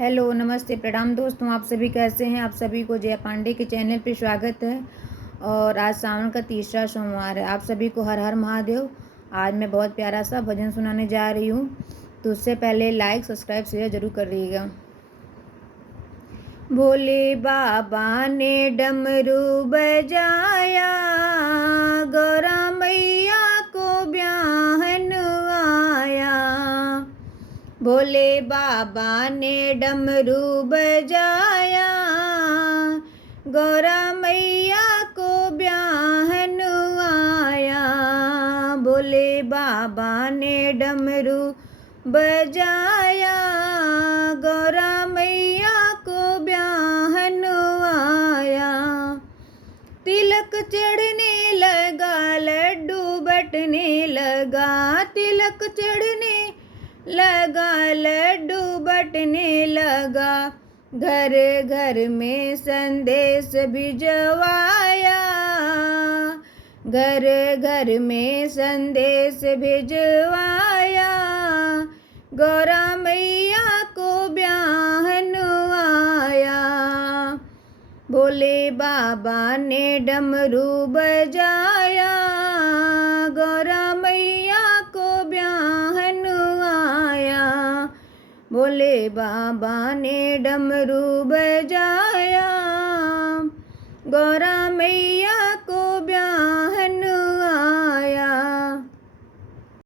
Hello, नमस्ते, प्रणाम दोस्तों। आप सभी कैसे हैं? आप सभी को जया पांडे के चैनल पे स्वागत है। और आज सावन का तीसरा सोमवार है। आप सभी को हर हर महादेव। आज मैं बहुत प्यारा सा भजन सुनाने जा रही हूँ, तो उससे पहले लाइक, सब्सक्राइब, शेयर जरूर करिएगा। भोले बाबा ने डमरू बजाया, गौरा मैया को ब्याहन आया। भोले बाबा ने डमरू बजाया, गौरा मैया को ब्याहन आया। भोले बाबा ने डमरू बजाया, गौरा मैया को ब्याहन आया। तिलक चढ़ने लगा, लड्डू बटने लगा, तिलक चढ़ने लगा, लड्डू बटने लगा। घर घर में संदेश भिजवाया, घर घर में संदेश भिजवाया। गौरा मैया को ब्याहन आया। भोले बाबा ने डमरू बजाया, गौरा मैया को ब्याहन आया। भोले बाबा ने डमरू बजाया, गौरा मैया को ब्याहन